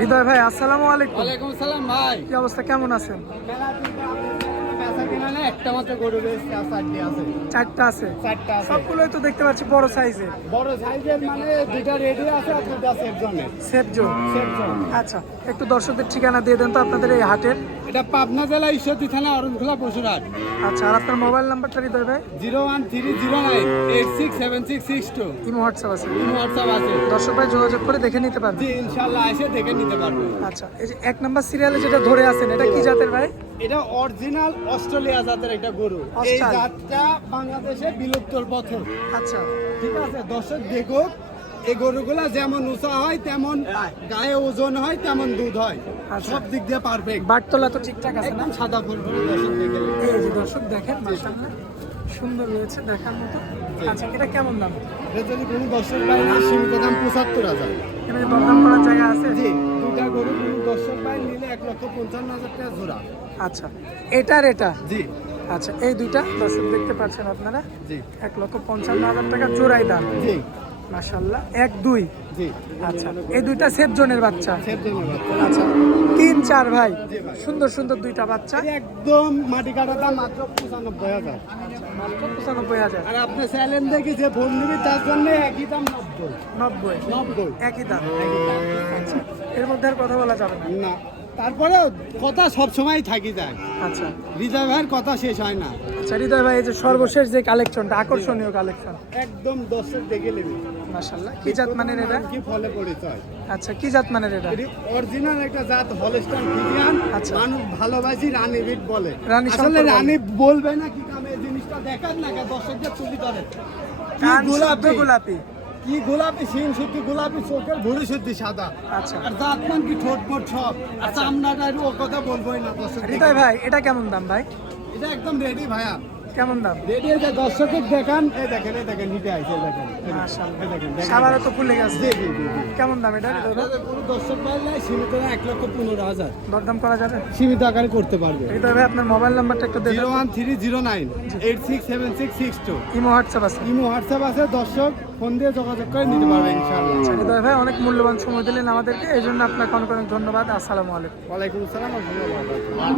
হৃদয় ভাই, আসসালামু আলাইকুম। ওয়ালাইকুম আসসালাম ভাই। কি অবস্থা, কেমন আছেন? একটা মাত্র গরু রয়েছে, আর চারটি আছে। চারটা আছে? চারটা আছে। সবগুলোই তো দেখতে পাচ্ছি বড় সাইজের। বড় সাইজের মানে দুইটা রেডি আছে আর দুইটা সেফ জোনে। Safe zone. Safe zone. আচ্ছা, একটু দর্শকদের ঠিকানা দিয়ে দেন তো আপনাদের এই হাটের। এটা পাবনা জেলা ঈশ্বরদী থানা অরণখোলা পশুরহাট। আচ্ছা, আর আপনার মোবাইল নাম্বারটা হৃদয় ভাই? 01309867662। ইমো হোয়াটসঅ্যাপ আছে? হোয়াটসঅ্যাপ আছে। দর্শক ভাই যোগাযোগ করে দেখে নিতে পারবে। জি ইনশাআল্লাহ এসে দেখে নিতে পারবে। আচ্ছা, এই যে 1 নাম্বার সিরিয়ালে যেটা ধরে আছেন, এটা কি জাতের ভাই? এটা অরিজিনাল অস্ট্রেলিয়া জাতের একটা গরু। এই অস্ট্রাল। জাতটা বাংলাদেশে বিলুপ্তর পথে। আচ্ছা, ঠিক আছে, দর্শক দেখুক এই গরুগুলা যেমন উঁচা হয় তেমন গায়ে ওজন হয় তেমন দুধ হয়। আচ্ছা। সব দিক দিয়ে পারফেক্ট। বাটতলা তো ঠিকঠাক আছে না? একদম সাদা ফুলফুল দর্শক দেখে নিন। এই যে দর্শক দেখেন, মাশাআল্লাহ সুন্দর রয়েছে দেখার মতো। আচ্ছা, এটা কেমন দাম? এটা যদি কোনো দর্শক ভাই না সীমিত দাম ৭৫,০০০। এখানে দরদাম করার জায়গা আছে? জি, দুটা গরু কোনো দর্শক ভাই নিলে ১,৫৫,০০০ টাকা জোড়া। আচ্ছা, এটার এটা? জি আচ্ছা, এই দুইটা দর্শক দেখতে পাচ্ছেন আপনারা, জি ১,৫৫,০০০ টাকা জোড়াই দাম। জি মাশাআল্লাহ, ১ ২। জি আচ্ছা, এই দুইটা সেফ জোনের বাচ্চা? সেফ জন্য আচ্ছা, ৩ ৪ ভাই, সুন্দর সুন্দর দুইটা বাচ্চা। একদম মাটি কাটা দাম মাত্র ৯৫,০০০। মাত্র ৯৫,০০০। আর আপনি চ্যালেঞ্জ দেখি যে ফোন নিবি তার জন্য একই দাম ৯০ ৯০। একই দাম। আচ্ছা, এর মধ্যে আর কথা বলা যাবে না? না, তারপরে কথা সব সময় থাকি যায়। আচ্ছা হৃদয় ভাইয়ের কথা শেষ হয় না। আচ্ছা, হৃদয় ভাই, এই যে সর্বশেষ যে কালেকশনটা, আকর্ষণীয় কালেকশন, একদম দর্শক দেখে নেবে। মাশাআল্লাহ, কি জাত মানের এটা? কি ফলে পরিচয়। আচ্ছা, কি জাত মানের এটা? এটি অরিজিনাল একটা জাত হলস্টাইন ফ্রিজিয়ান। আচ্ছা। মানুষ ভালোবাসি রানী বিট বলে। রানী আসলে শঙ্কর বলে। রানী বলবে না কি কামে, এই জিনিসটা দেখার না কে দর্শকদের তুলি ধরে। কি কান শুদ্ধ গোলাপি, গোলাপি। কি গোলাপি, সিং শুদ্ধি গোলাপি, চোখের ভুড়ি শুদ্ধি সাদা। আচ্ছা, আর জাতমান কি ঠোঁট মোট সব। আর চামড়াটা ও কথা বলবোই না দর্শক। হৃদয় ভাই, এটা কেমন দাম ভাই? এটা একদম রেডি ভাইয়া। কেমন দাম? রেডি যে দর্শকের দেখান, এই দেখেন হিটে আইছে দেখেন। মাশাআল্লাহ, এই দেখেন, দেখেন। সাবারও তো ফুলে গেছে। জি জি জি জি। কেমন দাম এটা হৃদয় ভাই? এটা কোনো দর্শক পাইলে সীমিত ১,১৫,০০০। দরদাম করা যাবে? সীমিত আকারে করতে পারবে। হৃদয় ভাই, আপনার মোবাইল নাম্বারটা একটু দেবেন? 01309867662। ইমো হোয়াটসঅ্যাপ আছে? ইমো হোয়াটসঅ্যাপ আছে, দর্শক ফোন দিয়ে যোগাযোগ করে নিতে পারবে ইনশাআল্লাহ। আচ্ছা, হৃদয় ভাই, অনেক মূল্যবান সময় দিলেন আমাদেরকে, এই জন্য আপনাকে অনেক অনেক ধন্যবাদ। আসসালামু আলাইকুম। ওয়ালাইকুম আসসালাম।